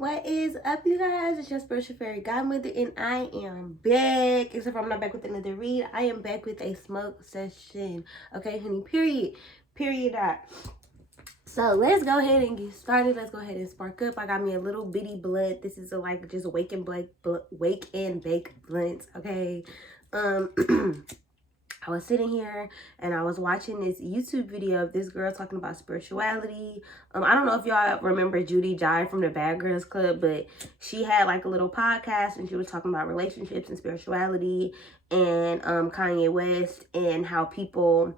What is up, you guys? It's your spiritual fairy godmother, and I am back. Except for I'm not back with another read. I am back with a smoke session. Okay, honey, period. Period. So let's go ahead and get started. Let's go ahead and spark up. I got me a little bitty blunt. This is like just wake and bake blunt. Okay. I was sitting here and I was watching this YouTube video of this girl talking about spirituality. I don't know if y'all remember Judy Jai from the Bad Girls Club, but she had like a little podcast and she was talking about relationships and spirituality and Kanye West and how people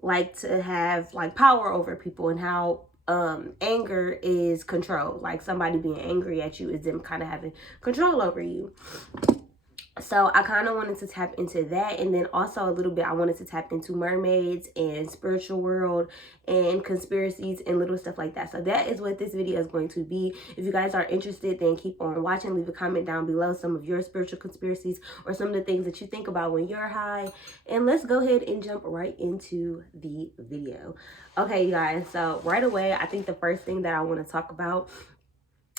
like to have like power over people and how anger is control. Like somebody being angry at you is them kind of having control over you. So I kind of wanted to tap into that, and then also a little bit I wanted to tap into mermaids and spiritual world and conspiracies and little stuff like that. So that is what this video is going to be. If you guys are interested, then keep on watching. Leave a comment down below some of your spiritual conspiracies or some of the things that you think about when you're high. And let's go ahead and jump right into the video. Okay, you guys, so right away, I think the first thing that I want to talk about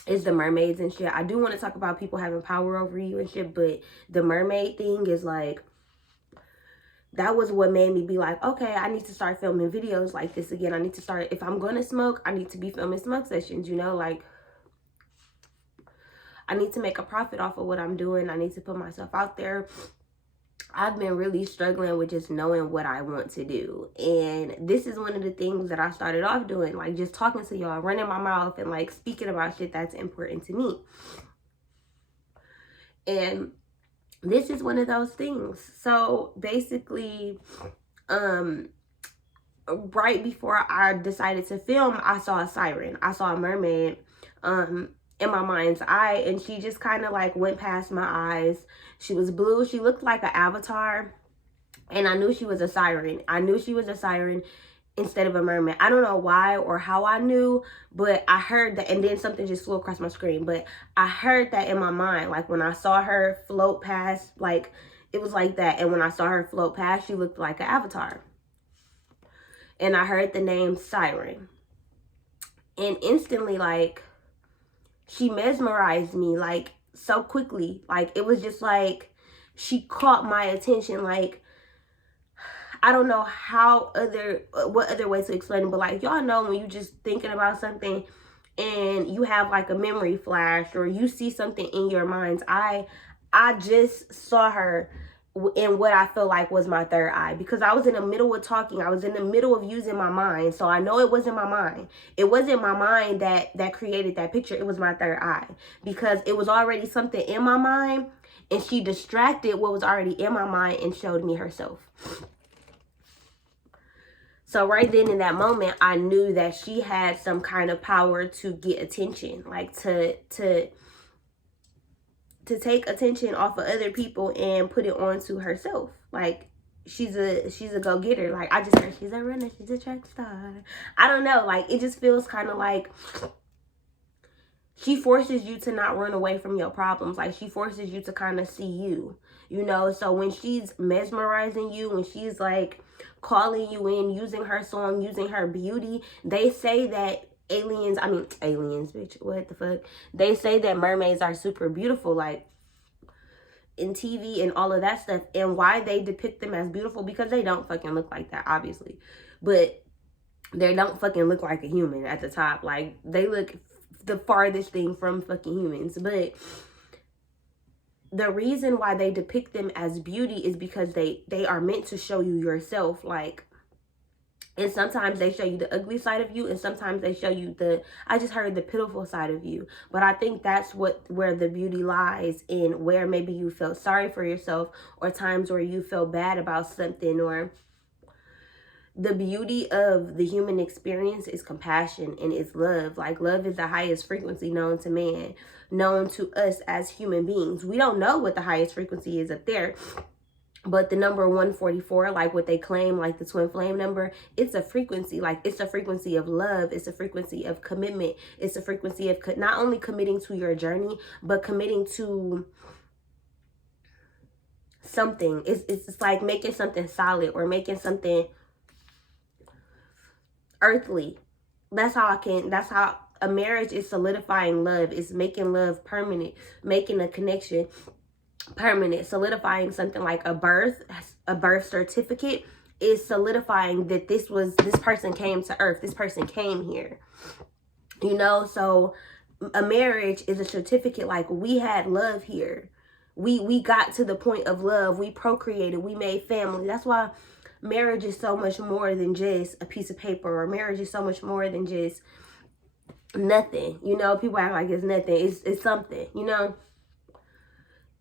is the mermaids and shit. I do want to talk about people having power over you and shit, but the mermaid thing is like, that was what made me be like, okay, I need to start filming videos like this again. I need to start, if I'm going to smoke, I need to be filming smoke sessions, you know, like, I need to make a profit off of what I'm doing. I need to put myself out there. I've been really struggling with just knowing what I want to do. And this is one of the things that I started off doing, like just talking to y'all, running my mouth and like speaking about shit that's important to me. And this is one of those things. So basically, right before I decided to film, I saw a siren. I saw a mermaid in my mind's eye, and she just kind of like went past my eyes. She was blue. She looked like an avatar, and I knew she was a siren. I knew she was a siren instead of a mermaid. I don't know why or how I knew, but I heard that, and then something just flew across my screen. But I heard that in my mind, like when I saw her float past, like it was like that. And when I saw her float past, she looked like an avatar. And I heard the name Siren, and instantly, like, she mesmerized me like so quickly. Like it was just like she caught my attention. Like I don't know what other way to explain it, but like y'all know when you just thinking about something and you have like a memory flash or you see something in your mind's eye. I just saw her in what I feel like was my third eye, because I was in the middle of talking. I was in the middle of using my mind. So I know it wasn't my mind. It wasn't my mind that created that picture. It was my third eye, because it was already something in my mind and she distracted what was already in my mind and showed me herself. So right then in that moment, I knew that she had some kind of power to get attention, like to take attention off of other people and put it onto herself. Like she's a go-getter. Like I just heard she's a runner, she's a track star. I don't know, like it just feels kind of like she forces you to not run away from your problems. Like she forces you to kind of see you, you know. So when she's mesmerizing you, when she's like calling you in, using her song, using her beauty, they say that aliens, bitch, what the fuck? They say that mermaids are super beautiful, like in TV and all of that stuff. And why they depict them as beautiful, because they don't fucking look like that, obviously. But they don't fucking look like a human at the top. Like they look the farthest thing from fucking humans. But the reason why they depict them as beauty is because they are meant to show you yourself. Like, and sometimes they show you the ugly side of you, and sometimes they show you the pitiful side of you. But I think that's where the beauty lies, in where maybe you felt sorry for yourself, or times where you feel bad about something. Or the beauty of the human experience is compassion and is love. Like love is the highest frequency known to man, known to us as human beings. We don't know what the highest frequency is up there, but the number 144, like what they claim, like the twin flame number, it's a frequency. Like it's a frequency of love. It's a frequency of commitment. It's a frequency of not only committing to your journey, but committing to something. It's like making something solid or making something earthly. That's how A marriage is solidifying love. It's making love permanent, making a connection permanent, solidifying something like a birth certificate is solidifying that this person came to earth, this person came here, you know. So a marriage is a certificate, like we had love here, we got to the point of love, we procreated, we made family. That's why marriage is so much more than just a piece of paper, or marriage is so much more than just nothing, you know. People act like it's nothing. It's something, you know.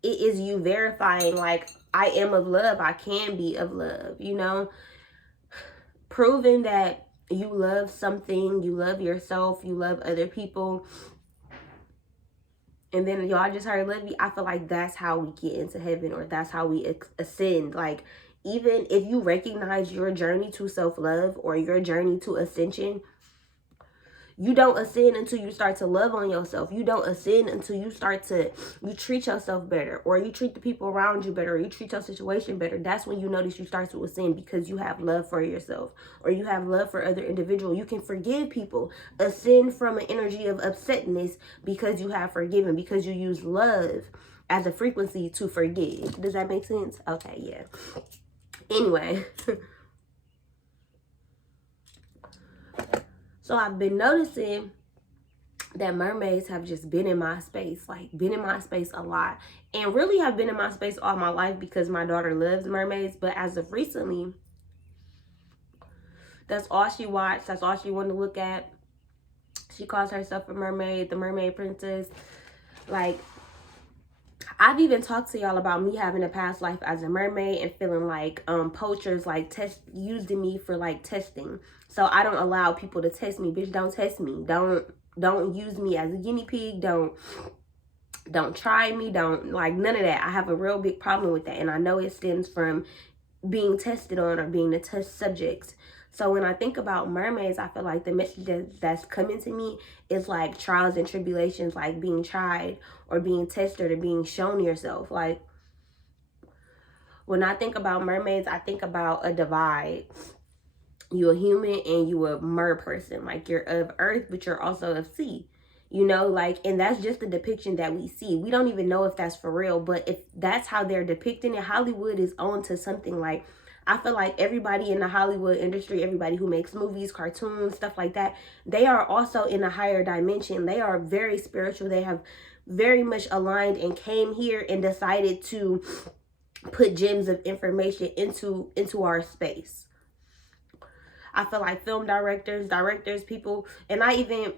It is you verifying, like, I am of love, I can be of love, you know. Proving that you love something, you love yourself, you love other people, and then y'all just heard love you. I feel like that's how we get into heaven, or that's how we ascend. Like, even if you recognize your journey to self-love or your journey to ascension, you don't ascend until you start to love on yourself. You don't ascend until you treat yourself better, or you treat the people around you better, or you treat your situation better. That's when you notice you start to ascend, because you have love for yourself, or you have love for other individuals. You can forgive people. Ascend from an energy of upsetness because you have forgiven, because you use love as a frequency to forgive. Does that make sense? Okay, yeah. Anyway. So I've been noticing that mermaids have just been in my space, like been in my space a lot. And really have been in my space all my life because my daughter loves mermaids. But as of recently, that's all she watched. That's all she wanted to look at. She calls herself a mermaid, the mermaid princess. Like, I've even talked to y'all about me having a past life as a mermaid and feeling like poachers like using me for like testing. So I don't allow people to test me. Bitch, don't test me. Don't use me as a guinea pig. Don't try me. Don't, like, none of that. I have a real big problem with that, and I know it stems from being tested on or being the test subjects. So when I think about mermaids, I feel like the message that's coming to me is like trials and tribulations, like being tried or being tested or being shown yourself. Like, when I think about mermaids, I think about a divide. You're a human and you a mer person. Like, you're of earth, but you're also of sea. You know, like, and that's just the depiction that we see. We don't even know if that's for real, but if that's how they're depicting it, Hollywood is on to something. Like, I feel like everybody in the Hollywood industry, everybody who makes movies, cartoons, stuff like that, they are also in a higher dimension. They are very spiritual. They have very much aligned and came here and decided to put gems of information into our space. I feel like film directors, people, and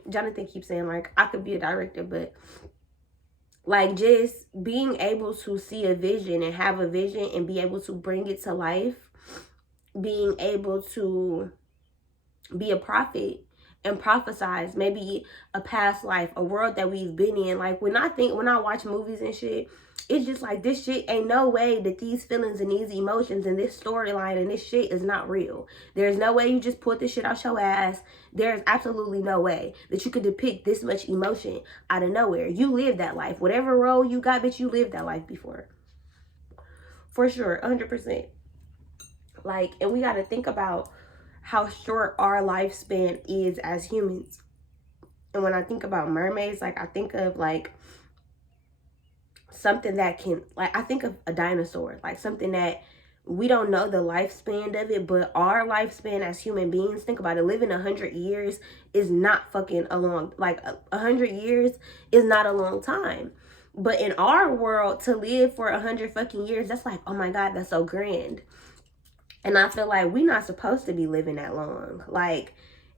Jonathan keeps saying, like, I could be a director, but like, just being able to see a vision and have a vision and be able to bring it to life, being able to be a prophet and prophesize maybe a past life, a world that we've been in. Like, when I watch movies and shit, it's just like, this shit ain't no way that these feelings and these emotions and this storyline and this shit is not real. There's no way you just put this shit out your ass. There's absolutely no way that you could depict this much emotion out of nowhere. You lived that life. Whatever role you got, bitch, you lived that life before. For sure, 100%. Like, and we got to think about how short our lifespan is as humans. And when I think about mermaids, like, I think of like something that can, like, I think of a dinosaur, like something that we don't know the lifespan of it, but our lifespan as human beings, think about it, living 100 years is not fucking a long, like 100 years is not a long time. But in our world, to live for 100 fucking years, that's like, oh my God, that's so grand. And I feel like we're not supposed to be living that long. Like,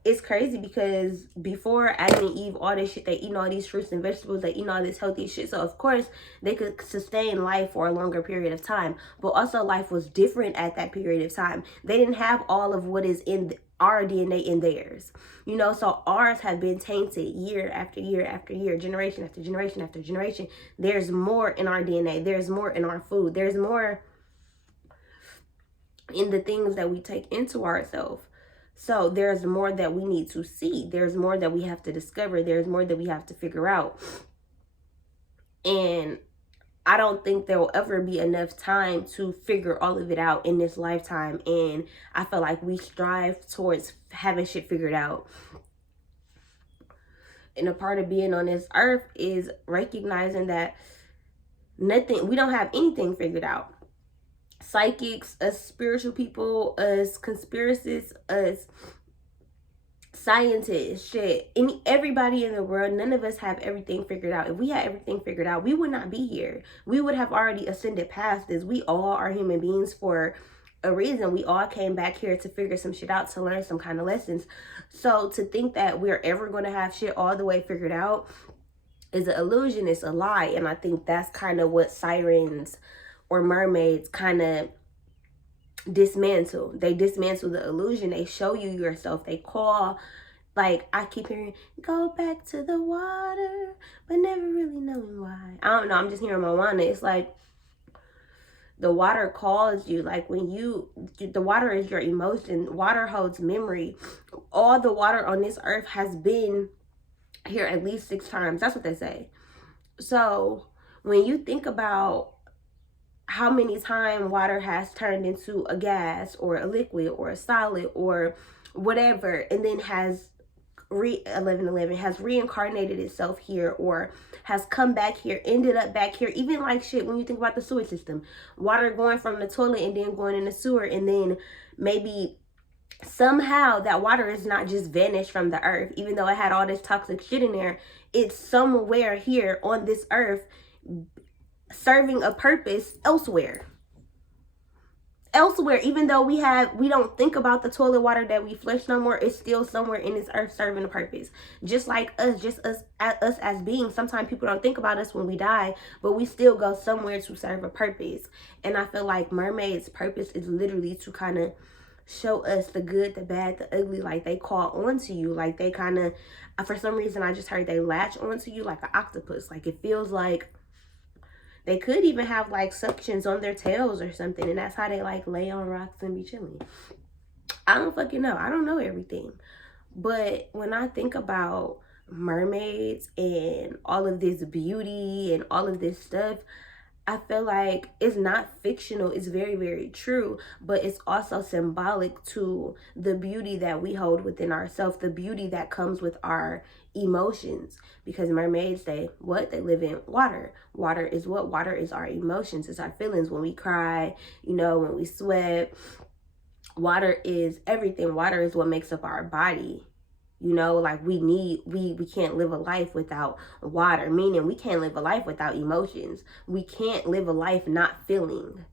it's crazy because before Adam and Eve, all this shit, they eating all these fruits and vegetables, they eating all this healthy shit. So of course they could sustain life for a longer period of time. But also life was different at that period of time. They didn't have all of what is in our DNA in theirs. You know, so ours have been tainted year after year after year, generation after generation after generation. There's more in our DNA. There's more in our food. There's more in the things that we take into ourselves. So there's more that we need to see. There's more that we have to discover. There's more that we have to figure out. And I don't think there will ever be enough time to figure all of it out in this lifetime. And I feel like we strive towards having shit figured out. And a part of being on this earth is recognizing that we don't have anything figured out. Psychics, us spiritual people, us conspiracists, us scientists, shit, everybody in the world, none of us have everything figured out. If we had everything figured out, we would not be here. We would have already ascended past this. We all are human beings for a reason. We all came back here to figure some shit out, to learn some kind of lessons. So to think that we're ever going to have shit all the way figured out is an illusion. It's a lie. And I think that's kind of what sirens or mermaids kind of dismantle. They dismantle the illusion. They show you yourself. They call, like, I keep hearing, go back to the water, but never really knowing why. I don't know. I'm just hearing Moana. It's like the water calls you. Like when the water is your emotion. Water holds memory. All the water on this earth has been here at least 6 times. That's what they say. So when you think about how many times water has turned into a gas or a liquid or a solid or whatever, and then has 1111 has reincarnated itself here, or has come back here, ended up back here. Even like shit, when you think about the sewer system, water going from the toilet and then going in the sewer, and then maybe somehow that water is not just vanished from the earth, even though it had all this toxic shit in there. It's somewhere here on this earth serving a purpose elsewhere, even though we don't think about the toilet water that we flush no more. It's still somewhere in this earth serving a purpose, just like us, us as beings. Sometimes people don't think about us when we die, but we still go somewhere to serve a purpose. And I feel like mermaids' purpose is literally to kind of show us the good, the bad, the ugly. Like they call onto you, like they kind of, for some reason I just heard they latch onto you like an octopus. Like it feels like they could even have like suctions on their tails or something, and that's how they like lay on rocks and be chilling. I don't fucking know. I don't know everything. But when I think about mermaids and all of this beauty and all of this stuff, I feel like it's not fictional. It's very, very true, but it's also symbolic to the beauty that we hold within ourselves, the beauty that comes with our emotions. Because mermaids, they live in water. Water is what? Water is our emotions. It's our feelings. When we cry, when we sweat, water is everything. Water is what makes up our body. Like we can't live a life without water, meaning we can't live a life without emotions. We can't live a life not feeling.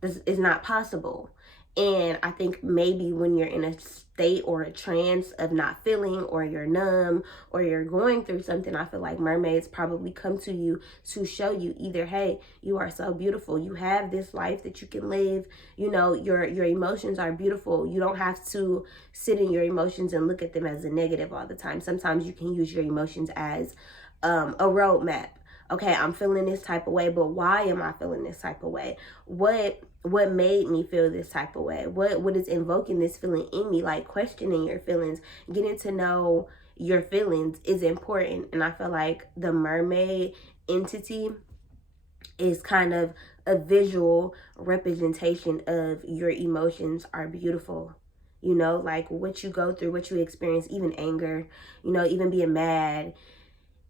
This is not possible. And I think maybe when you're in a state or a trance of not feeling, or you're numb, or you're going through something, I feel like mermaids probably come to you to show you either, hey, you are so beautiful. You have this life that you can live. Your emotions are beautiful. You don't have to sit in your emotions and look at them as a negative all the time. Sometimes you can use your emotions as a roadmap. Okay, I'm feeling this type of way, but why am I feeling this type of way? What made me feel this type of way? What is invoking this feeling in me? Like questioning your feelings, getting to know your feelings is important. And I feel like the mermaid entity is kind of a visual representation of your emotions are beautiful. Like what you go through, what you experience, even anger, even being mad,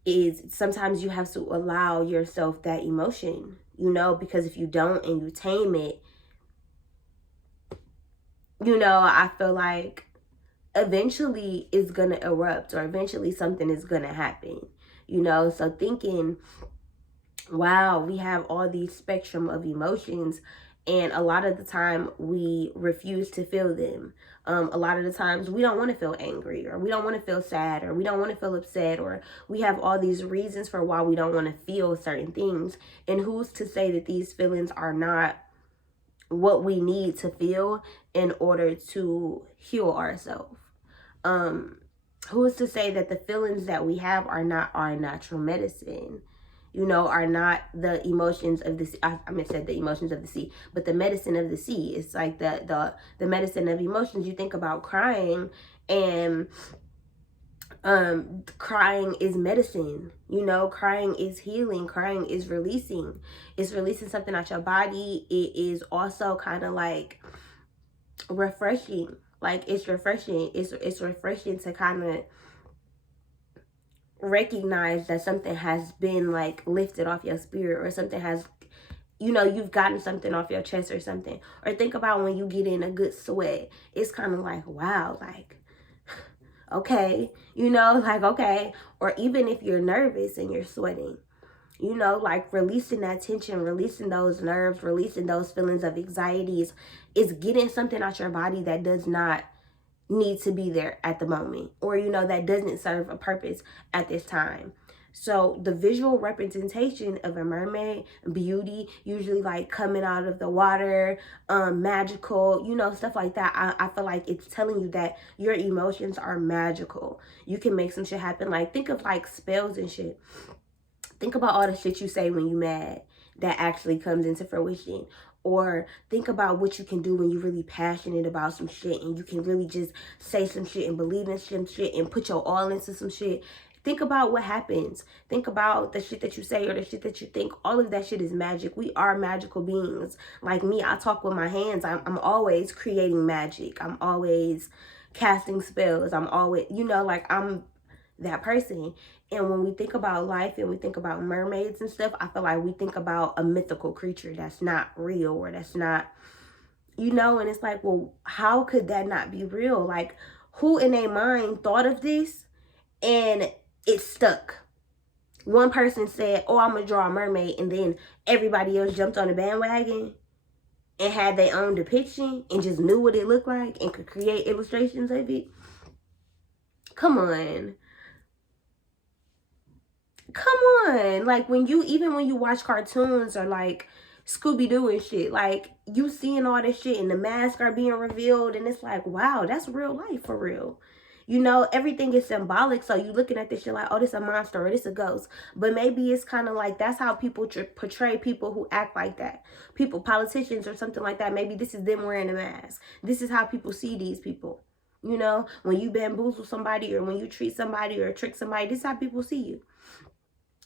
is sometimes you have to allow yourself that emotion, because if you don't and you tame it, I feel like eventually it's gonna erupt, or eventually something is gonna happen, so thinking, wow, we have all these spectrum of emotions, and a lot of the time we refuse to feel them. A lot of the times we don't want to feel angry, or we don't want to feel sad, or we don't want to feel upset, or we have all these reasons for why we don't want to feel certain things. And who's to say that these feelings are not what we need to feel in order to heal ourselves? Who's to say that the feelings that we have are not our natural medicine? Are not the emotions of the sea. I said the emotions of the sea, but the medicine of the sea. It's like the medicine of emotions. You think about crying, and crying is medicine. Crying is healing. Crying is releasing. It's releasing something out your body. It is also kind of like refreshing. Like it's refreshing. It's refreshing to kind of recognize that something has been like lifted off your spirit, or something has, you know, you've gotten something off your chest or something. Or think about when you get in a good sweat. It's kind of like, wow, like, okay, you know, like, okay. Or even if you're nervous and you're sweating, you know, like releasing that tension, releasing those nerves, releasing those feelings of anxieties is getting something out your body that does not need to be there at the moment, or, you know, that doesn't serve a purpose at this time. So the visual representation of a mermaid, beauty, usually like coming out of the water, magical, you know, stuff like that. I feel like it's telling you that your emotions are magical. You can make some shit happen. Like, think of like spells and shit. Think about all the shit you say when you mad that actually comes into fruition. Or think about what you can do when you're really passionate about some shit, and you can really just say some shit and believe in some shit and put your all into some shit. Think about what happens. Think about the shit that you say or the shit that you think. All of that shit is magic. We are magical beings. Like me, I talk with my hands. I'm always creating magic. I'm always casting spells. I'm always, you know, like, I'm that person. And when we think about life and we think about mermaids and stuff, I feel like we think about a mythical creature that's not real, or that's not, you know, and it's like, well, how could that not be real? Like, who in their mind thought of this and it stuck? One person said, oh, I'm gonna draw a mermaid, and then everybody else jumped on the bandwagon and had their own depiction and just knew what it looked like and could create illustrations of it. Come on. Come on. Like, even when you watch cartoons or like Scooby-Doo and shit, like, you seeing all this shit and the masks are being revealed, and it's like, wow, that's real life for real. You know, everything is symbolic. So you looking at this shit like, oh, this a monster or this a ghost. But maybe it's kind of like, that's how people portray people who act like that. People, politicians or something like that. Maybe this is them wearing a mask. This is how people see these people. You know, when you bamboozle somebody, or when you treat somebody or trick somebody, this is how people see you.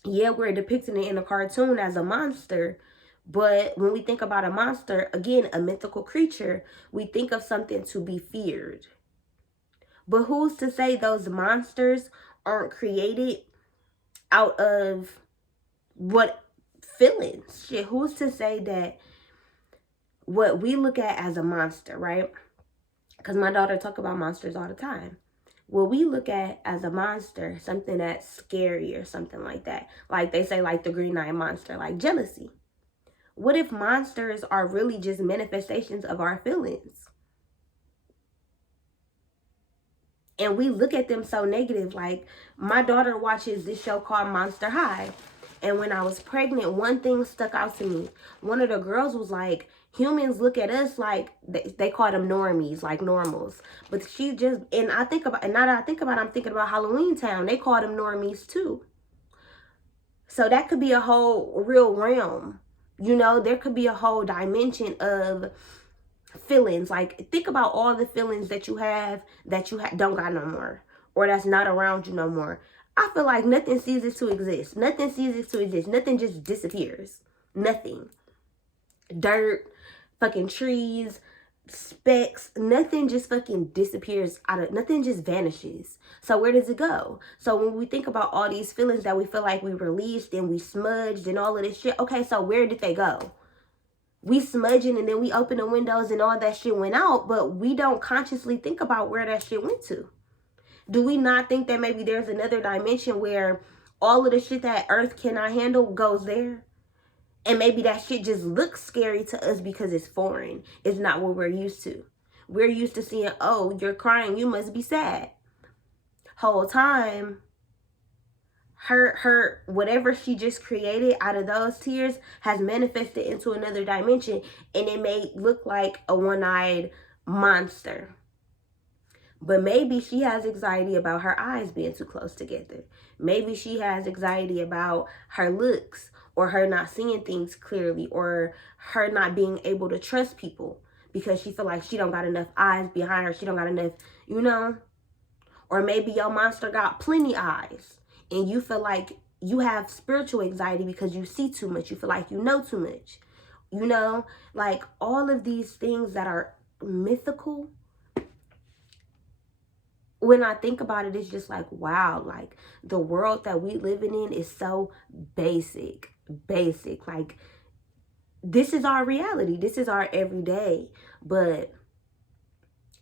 Yeah, we're depicting it in a cartoon as a monster, but when we think about a monster, again, a mythical creature, we think of something to be feared. But who's to say those monsters aren't created out of what feelings? Shit, who's to say that what we look at as a monster, right? Because my daughter talk about monsters all the time. What we look at as a monster, something that's scary or something like that. Like they say, like the Green Eye monster, like jealousy. What if monsters are really just manifestations of our feelings? And we look at them so negative. Like, my daughter watches this show called Monster High. And when I was pregnant, one thing stuck out to me. One of the girls was like, humans look at us like, they call them normies, like normals. But she just, and now that I think about it, I'm thinking about Halloween Town. They call them normies too. So that could be a whole real realm. You know, there could be a whole dimension of feelings. Like, think about all the feelings that you have that you don't got no more, or that's not around you no more. I feel like nothing ceases to exist. Nothing ceases to exist. Nothing just disappears. Nothing. Dirt, fucking trees, specks, nothing just fucking disappears nothing just vanishes. So where does it go? So when we think about all these feelings that we feel like we released and we smudged and all of this shit, okay, so where did they go? We smudging and then we open the windows and all that shit went out, but we don't consciously think about where that shit went to. Do we not think that maybe there's another dimension where all of the shit that Earth cannot handle goes there? And maybe that shit just looks scary to us because it's foreign. It's not what we're used to. We're used to seeing, oh, you're crying, you must be sad. Whole time, her whatever she just created out of those tears has manifested into another dimension, and it may look like a one-eyed monster. But maybe she has anxiety about her eyes being too close together. Maybe she has anxiety about her looks, or her not seeing things clearly, or her not being able to trust people because she feel like she don't got enough eyes behind her. She don't got enough, you know? Or maybe your monster got plenty eyes and you feel like you have spiritual anxiety because you see too much. You feel like you know too much. You know, like all of these things that are mythical, when I think about it, it's just like, wow, like the world that we living in is so basic. Like, this is our reality. This is our everyday. But,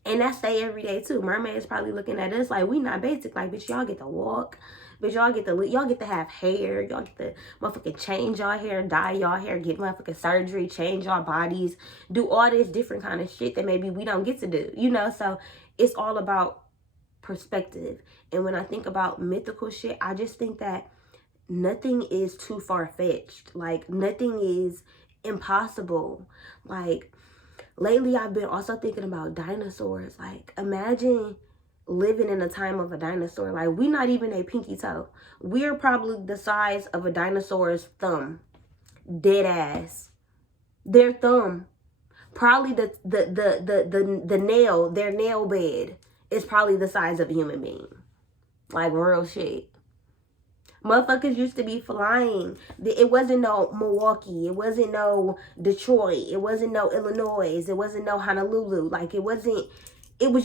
and that's they everyday too. Mermaids probably looking at us like we not basic. Like, bitch, y'all get to walk. But y'all get to have hair. Y'all get to motherfucking change y'all hair, dye y'all hair, get motherfucking surgery, change y'all bodies, do all this different kind of shit that maybe we don't get to do. You know, so it's all about perspective. And when I think about mythical shit, I just think that nothing is too far-fetched. Like, nothing is impossible. Like, lately I've been also thinking about dinosaurs. Like, imagine living in a time of a dinosaur. Like, we not even a pinky toe. We're probably the size of a dinosaur's thumb. Dead ass. Their thumb. Probably the nail, their nail bed is probably the size of a human being. Like, real shit. Motherfuckers used to be flying. It wasn't no Milwaukee. It wasn't no Detroit. It wasn't no Illinois. It wasn't no Honolulu. Like, it was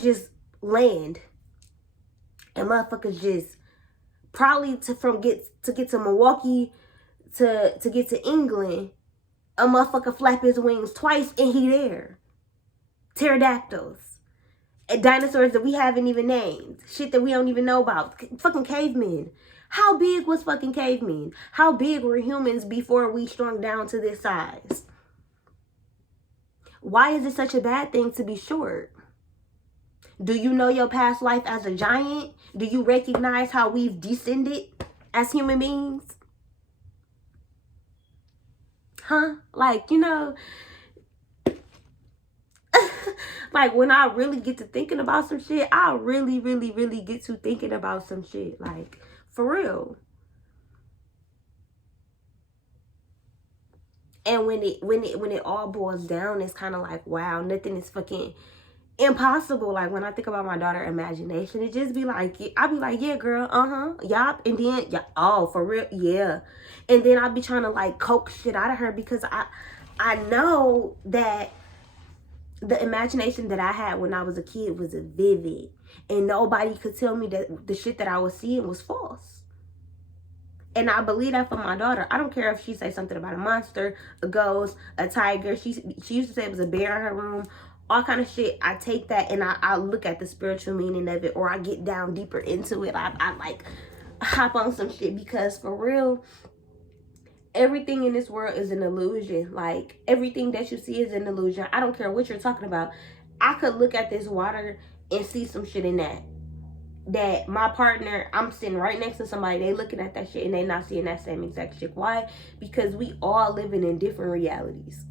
just land. And motherfuckers just probably to get to Milwaukee to get to England, a motherfucker flap his wings twice and he there. Pterodactyls. And dinosaurs that we haven't even named. Shit that we don't even know about. Fucking cavemen. How big was fucking cavemen? How big were humans before we shrunk down to this size? Why is it such a bad thing to be short? Do you know your past life as a giant? Do you recognize how we've descended as human beings? Huh? Like, you know, like, when I really get to thinking about some shit, I really, really, really get to thinking about some shit. Like, for real. And when it all boils down, it's kind of like, wow, nothing is fucking impossible. Like, when I think about my daughter imagination, it just be like, I'll be like, yeah, girl, yup. And then, yeah, oh, for real, yeah. And then I'll be trying to like coax shit out of her, because I know that the imagination that I had when I was a kid was vivid, and nobody could tell me that the shit that I was seeing was false. And I believe that for my daughter. I don't care if she say something about a monster, a ghost, a tiger. She used to say it was a bear in her room, all kind of shit. I take that and I look at the spiritual meaning of it, or I get down deeper into it. I like hop on some shit, because for real, everything in this world is an illusion. Like, everything that you see is an illusion. I don't care what you're talking about. I could look at this water and see some shit in that my partner, I'm sitting right next to somebody, they looking at that shit and they not seeing that same exact shit. Why? Because we all living in different realities.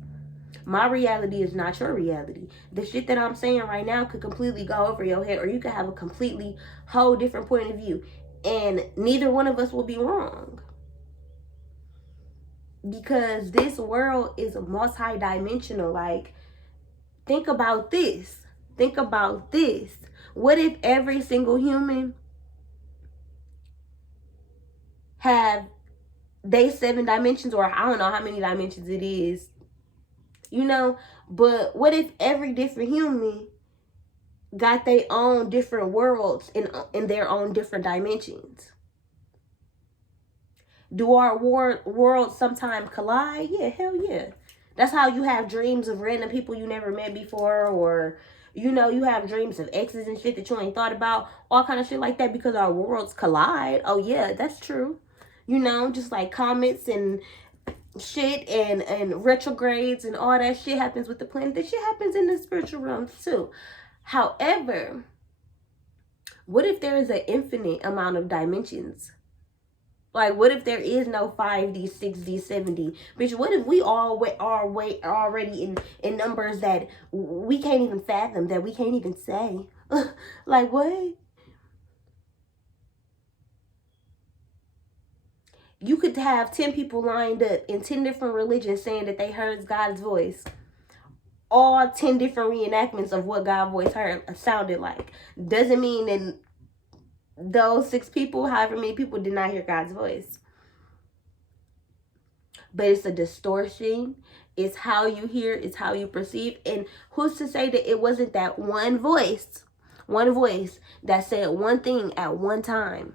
My reality is not your reality. The shit that I'm saying right now could completely go over your head, or you could have a completely whole different point of view, and neither one of us will be wrong. Because this world is multi-dimensional. Like, think about this. Think about this. What if every single human have they 7 dimensions, or I don't know how many dimensions it is, you know? But what if every different human got their own different worlds in their own different dimensions? Do our worlds sometimes collide? Yeah, hell yeah. That's how you have dreams of random people you never met before, or, you know, you have dreams of exes and shit that you ain't thought about, all kind of shit like that, because our worlds collide. Oh yeah, that's true. You know, just like comets and shit and retrogrades and all that shit happens with the planet. That shit happens in the spiritual realm too. However, what if there is an infinite amount of dimensions? Like, what if there is no 5D, 6D, 7D? Bitch, what if we all are already in numbers that we can't even fathom, that we can't even say? Like, what? You could have 10 people lined up in 10 different religions saying that they heard God's voice. All 10 different reenactments of what God's voice sounded like. Doesn't mean that those 6 people, however many people, did not hear God's voice. But it's a distortion. It's how you hear, it's how you perceive. And who's to say that it wasn't that one voice One voice that said one thing at one time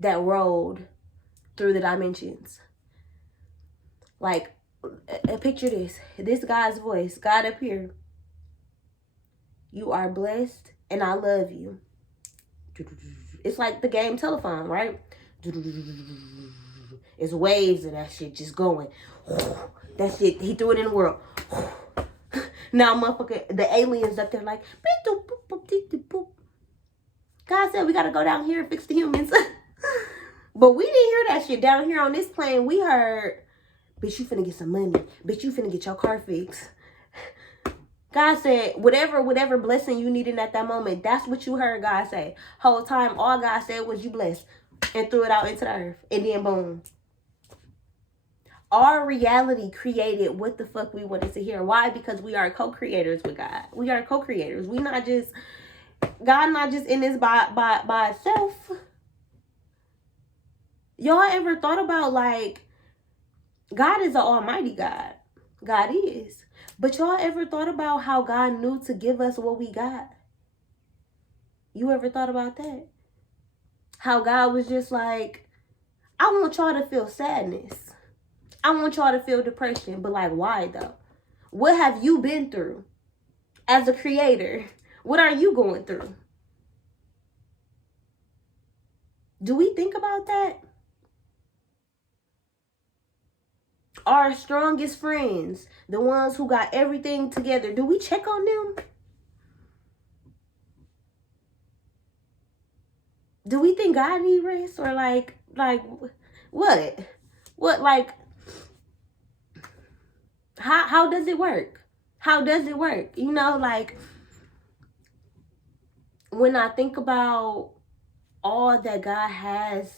that rolled through the dimensions. Like, picture this. This God's voice. God up here. You are blessed and I love you. It's like the game telephone, right? It's waves of that shit just going. That shit, he threw it in the world. Now, motherfucker, the aliens up there like, God said we gotta go down here and fix the humans. But we didn't hear that shit. Down here on this plane, we heard, bitch, you finna get some money. Bitch, you finna get your car fixed. God said, whatever blessing you needed at that moment, that's what you heard God say. Whole time, all God said was you blessed. And threw it out into the earth. And then boom. Our reality created what the fuck we wanted to hear. Why? Because we are co-creators with God. We are co-creators. We not just, God not just in this by itself. Y'all ever thought about, like, God is an almighty God. God is. But y'all ever thought about how God knew to give us what we got? You ever thought about that? How God was just like, I want y'all to feel sadness. I want y'all to feel depression. But like, why though? What have you been through as a creator? What are you going through? Do we think about that? Our strongest friends, the ones who got everything together, do we check on them? Do we think God need rest? Or like what? What, like, how does it work? How does it work? You know, like, when I think about all that God has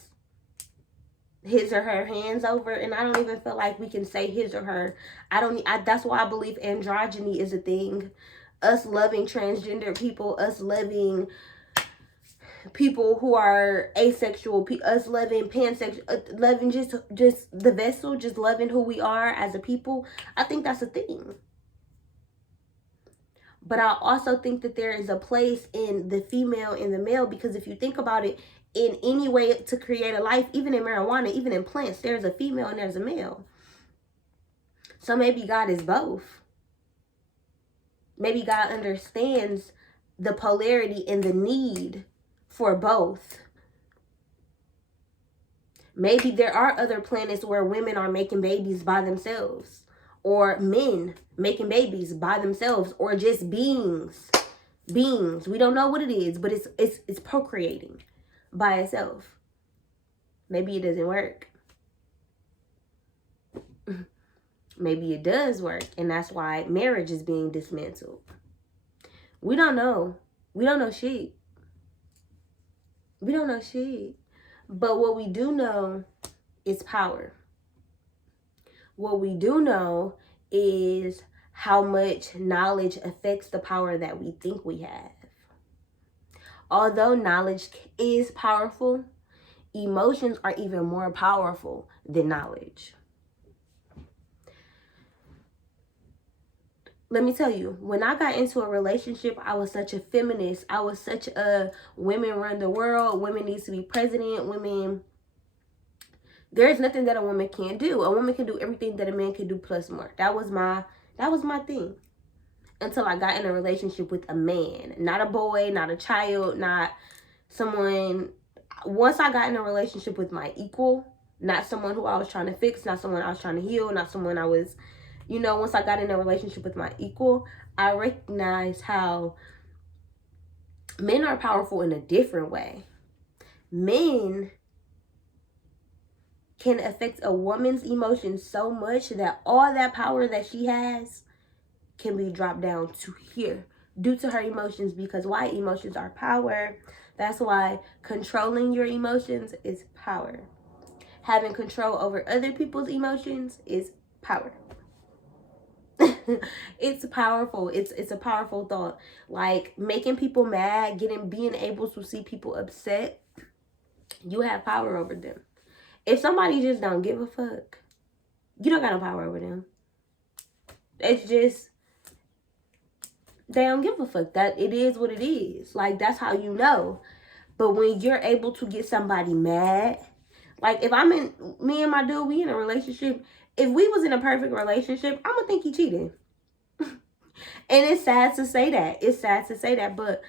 his or her hands over, and I don't even feel like we can say his or her. That's why I believe androgyny is a thing. Us loving transgender people, us loving people who are asexual, us loving pansexual, loving just the vessel, just loving who we are as a people. I think that's a thing. But I also think that there is a place in the female and the male, because if you think about it, in any way to create a life, even in marijuana, even in plants, there's a female and there's a male. So maybe God is both. Maybe God understands the polarity and the need for both. Maybe there are other planets where women are making babies by themselves, or men making babies by themselves, or just beings. We don't know what it is, but it's procreating by itself. Maybe it doesn't work. Maybe it does work, and that's why marriage is being dismantled. We don't know. We don't know shit. We don't know shit. But what we do know is power. What we do know is how much knowledge affects the power that we think we have. Although knowledge is powerful, emotions are even more powerful than knowledge. Let me tell you, when I got into a relationship, I was such a feminist. I was such a women run the world. Women needs to be president. Women, there's nothing that a woman can't do. A woman can do everything that a man can do plus more. That was my thing. Until I got in a relationship with a man. Not a boy, not a child, not someone. Once I got in a relationship with my equal, not someone who I was trying to fix, not someone I was trying to heal, not someone I was, once I got in a relationship with my equal, I recognized how men are powerful in a different way. Men can affect a woman's emotions so much that all that power that she has can be dropped down to here due to her emotions. Because why? Emotions are power. That's why controlling your emotions is power. Having control over other people's emotions is power. It's powerful. It's a powerful thought. Like making people mad, being able to see people upset, you have power over them. If somebody just don't give a fuck, you don't got no power over them. It's just, They don't give a fuck. That it is what it is. Like, that's how you know. But when you're able to get somebody mad, like if I'm in, me and my dude, we in a relationship. If we was in a perfect relationship, I'm gonna think he cheating. And it's sad to say that. It's sad to say that. But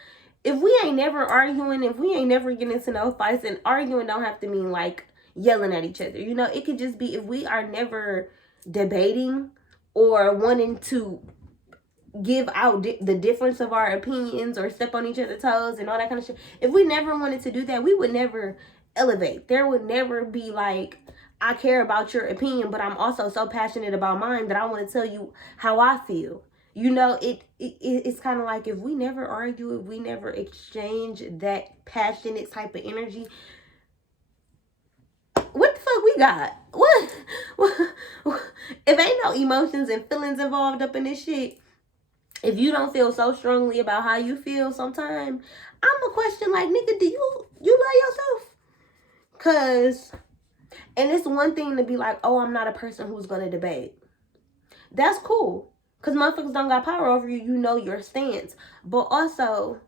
if we ain't never arguing, if we ain't never getting into no fights, and arguing don't have to mean like yelling at each other. You know, it could just be if we are never debating or wanting to give out the difference of our opinions or step on each other's toes and all that kind of shit. If we never wanted to do that, we would never elevate. There would never be like, I care about your opinion, but I'm also so passionate about mine that I want to tell you how I feel. You know, it's kind of like if we never argue, if we never exchange that passionate type of energy, what the fuck we got? What? If ain't no emotions and feelings involved up in this shit, if you don't feel so strongly about how you feel sometime, I'm a question like, nigga, do you love yourself? Cause, and it's one thing to be like, oh, I'm not a person who's gonna debate. That's cool. Cause motherfuckers don't got power over you. You know your stance. But also,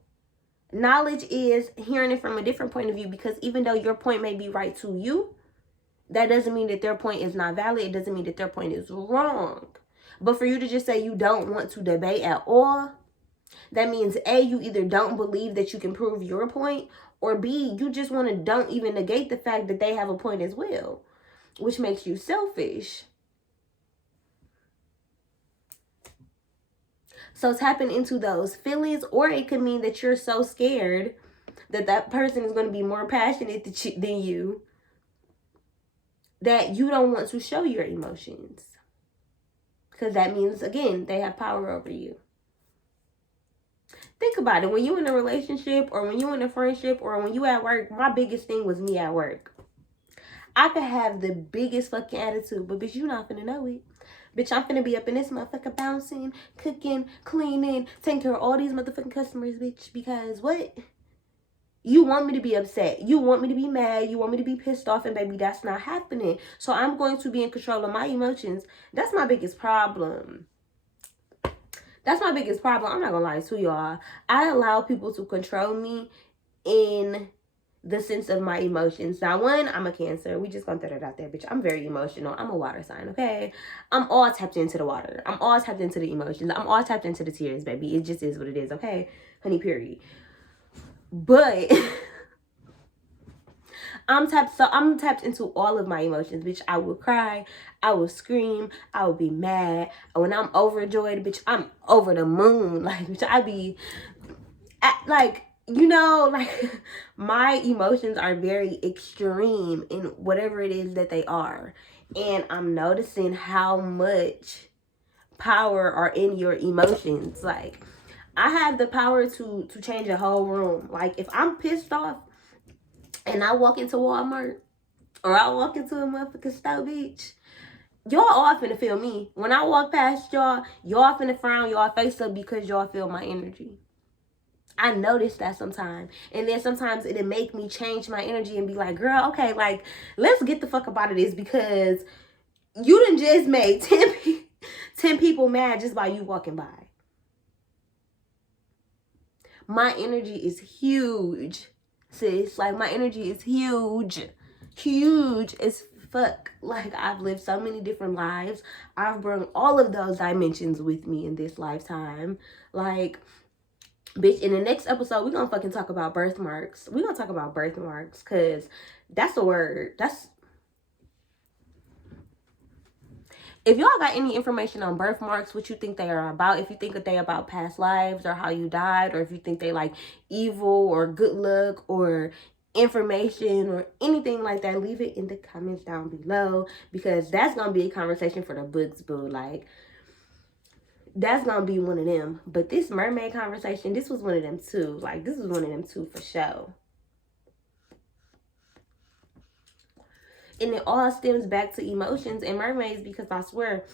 knowledge is hearing it from a different point of view. Because even though your point may be right to you, that doesn't mean that their point is not valid. It doesn't mean that their point is wrong. But for you to just say you don't want to debate at all, that means A, you either don't believe that you can prove your point, or B, you just want to don't even negate the fact that they have a point as well, which makes you selfish. So tapping into those feelings, or it could mean that you're so scared that that person is going to be more passionate than you, that you don't want to show your emotions. Because that means, again, they have power over you. Think about it. When you in a relationship, or when you in a friendship, or when you at work, my biggest thing was me at work. I could have the biggest fucking attitude, but bitch, you not finna know it. Bitch, I'm finna be up in this motherfucker bouncing, cooking, cleaning, taking care of all these motherfucking customers, bitch. Because what? You want me to be upset. You want me to be mad. You want me to be pissed off. And baby, that's not happening. So I'm going to be in control of my emotions. That's my biggest problem. That's my biggest problem. I'm not gonna lie to y'all. I allow people to control me in the sense of my emotions. Now, one, I'm a Cancer. We just gonna throw that out there, bitch. I'm very emotional. I'm a water sign, okay? I'm all tapped into the water. I'm all tapped into the emotions. I'm all tapped into the tears, baby. It just is what it is, okay? Honey, period. But I'm tapped into all of my emotions, bitch. I will cry, I will scream, I will be mad. When I'm overjoyed, bitch, I'm over the moon. Like, bitch, I be like, you know, like my emotions are very extreme in whatever it is that they are. And I'm noticing how much power are in your emotions. Like, I have the power to change a whole room. Like, if I'm pissed off and I walk into Walmart, or I walk into a motherfucking store, bitch, y'all all finna feel me. When I walk past y'all finna frown y'all face up because y'all feel my energy. I notice that sometimes. And then sometimes it'll make me change my energy and be like, girl, okay, like, let's get the fuck up out of this, because you done just made 10 people mad just by you walking by. My energy is huge, sis. Like, my energy is huge. Huge as fuck. Like, I've lived so many different lives. I've brought all of those dimensions with me in this lifetime. Like, bitch, in the next episode, we're gonna fucking talk about birthmarks. We're gonna talk about birthmarks, because that's the word. If y'all got any information on birthmarks, what you think they are about, if you think that they about past lives or how you died, or if you think they like evil or good luck or information or anything like that, leave it in the comments down below, because that's gonna be a conversation for the books, boo. Like, that's gonna be one of them. But this mermaid conversation, this was one of them too. Like, this was one of them too for sure. And it all stems back to emotions and mermaids, because I swear,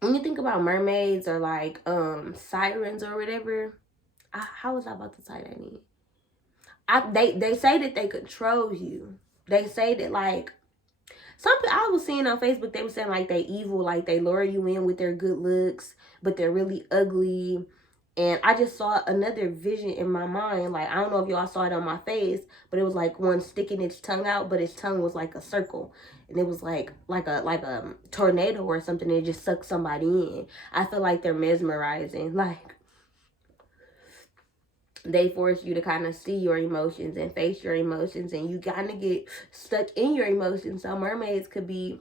when you think about mermaids or like sirens or whatever, how was I about to tie that in? They say that they control you. They say that, like, something I was seeing on Facebook, they were saying like they evil, like they lure you in with their good looks, but they're really ugly. And I just saw another vision in my mind. Like, I don't know if y'all saw it on my face, but it was like one sticking its tongue out, but its tongue was like a circle. And it was like a tornado or something. And it just sucked somebody in. I feel like they're mesmerizing. Like, they force you to kind of see your emotions and face your emotions. And you kind of get stuck in your emotions. So mermaids could be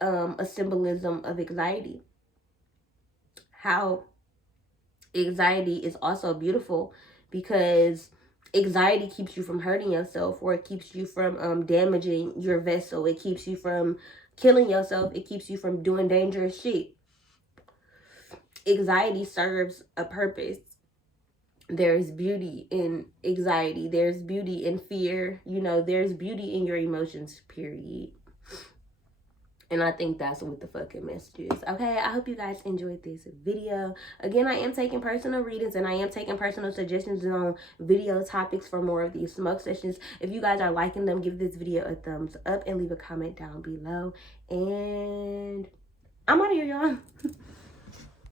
a symbolism of anxiety. How anxiety is also beautiful, because anxiety keeps you from hurting yourself, or it keeps you from damaging your vessel. It keeps you from killing yourself. It keeps you from doing dangerous shit. Anxiety serves a purpose. There's beauty in anxiety. There's beauty in fear. You know, there's beauty in your emotions, period. And I think that's what the fucking message is. Okay, I hope you guys enjoyed this video. Again, I am taking personal readings, and I am taking personal suggestions on video topics for more of these smoke sessions. If you guys are liking them, give this video a thumbs up and leave a comment down below. And I'm out of here, y'all.